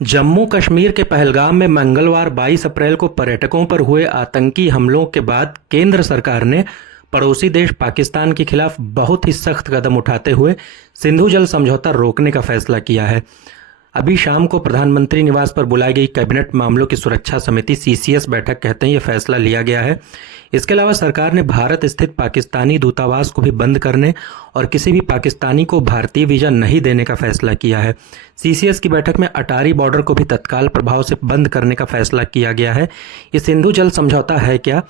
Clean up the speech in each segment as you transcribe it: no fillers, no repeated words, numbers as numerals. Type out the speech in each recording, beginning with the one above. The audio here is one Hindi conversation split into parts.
जम्मू कश्मीर के पहलगाम में मंगलवार 22 अप्रैल को पर्यटकों पर हुए आतंकी हमलों के बाद केंद्र सरकार ने पड़ोसी देश पाकिस्तान के खिलाफ बहुत ही सख्त कदम उठाते हुए सिंधु जल समझौता रोकने का फैसला किया है। अभी शाम को प्रधानमंत्री निवास पर बुलाई गई कैबिनेट मामलों की सुरक्षा समिति सीसीएस बैठक कहते हैं यह फैसला लिया गया है। इसके अलावा सरकार ने भारत स्थित पाकिस्तानी दूतावास को भी बंद करने और किसी भी पाकिस्तानी को भारतीय वीजा नहीं देने का फैसला किया है। सीसीएस की बैठक में अटारी बॉर्डर को भी तत्काल प्रभाव से बंद करने का फैसला किया गया है। ये सिंधु जल समझौता है क्या?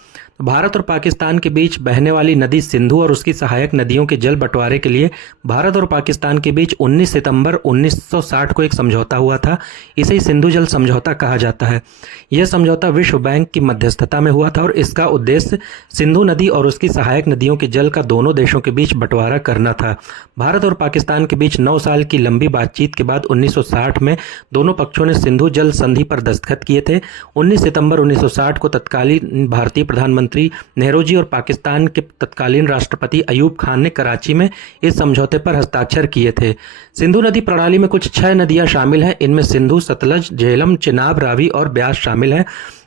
भारत और पाकिस्तान के बीच बहने वाली नदी सिंधु और उसकी सहायक नदियों के जल बंटवारे के लिए भारत और पाकिस्तान के बीच 19 सितंबर 1960 को एक समझौता हुआ था। इसे सिंधु जल समझौता कहा जाता है। यह समझौता विश्व बैंक की मध्यस्थता में हुआ था और इसका उद्देश्य सिंधु नदी और उसकी सहायक नदियों के जल का दोनों देशों के बीच बंटवारा करना था। भारत और पाकिस्तान के बीच 9 साल की लंबी बातचीत के बाद 1960 में दोनों पक्षों ने सिंधु जल संधि पर दस्तखत किए थे। 19 सितंबर 1960 को तत्कालीन भारतीय प्रधानमंत्री नेहरू जी और पाकिस्तान के तत्कालीन राष्ट्रपति अयूब खान ने कराची में इस समझौते पर हस्ताक्षर किए थे। सिंधु नदी प्रणाली में कुछ 6 नदियां शामिल हैं। इनमें सिंधु, सतलज, झेलम, चिनाब, रावी और ब्यास शामिल हैं।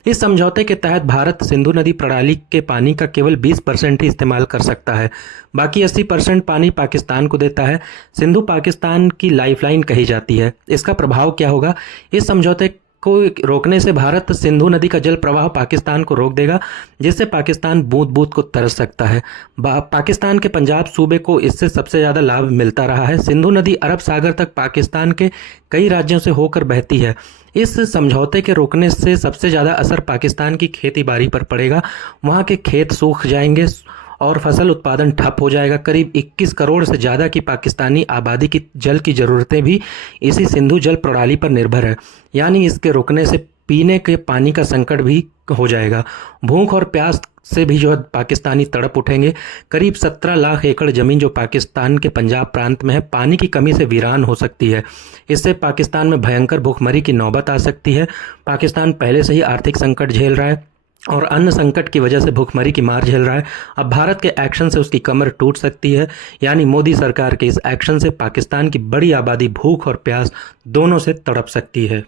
इस समझौते के तहत भारत सिंधु नदी प्रणाली के पानी का केवल 20% ही इस्तेमाल कर सकता है। बाकी 80% पानी पाकिस्तान को देता है। सिंधु पाकिस्तान की लाइफलाइन कही जाती है। इसका प्रभाव क्या होगा? इस समझौते को रोकने से भारत सिंधु नदी का जल प्रवाह पाकिस्तान को रोक देगा, जिससे पाकिस्तान बूंद बूंद को तरस सकता है। पाकिस्तान के पंजाब सूबे को इससे सबसे ज़्यादा लाभ मिलता रहा है। सिंधु नदी अरब सागर तक पाकिस्तान के कई राज्यों से होकर बहती है। इस समझौते के रोकने से सबसे ज़्यादा असर पाकिस्तान की खेती बाड़ी पर पड़ेगा। वहाँ के खेत सूख जाएंगे और फसल उत्पादन ठप हो जाएगा। करीब 21 करोड़ से ज़्यादा की पाकिस्तानी आबादी की जल की ज़रूरतें भी इसी सिंधु जल प्रणाली पर निर्भर है। यानी इसके रुकने से पीने के पानी का संकट भी हो जाएगा। भूख और प्यास से भी जो है पाकिस्तानी तड़प उठेंगे। करीब 17 लाख एकड़ ज़मीन जो पाकिस्तान के पंजाब प्रांत में है, पानी की कमी से वीरान हो सकती है। इससे पाकिस्तान में भयंकर भूखमरी की नौबत आ सकती है। पाकिस्तान पहले से ही आर्थिक संकट झेल रहा है और अन्न संकट की वजह से भूखमरी की मार झेल रहा है। अब भारत के एक्शन से उसकी कमर टूट सकती है। यानी मोदी सरकार के इस एक्शन से पाकिस्तान की बड़ी आबादी भूख और प्यास दोनों से तड़प सकती है।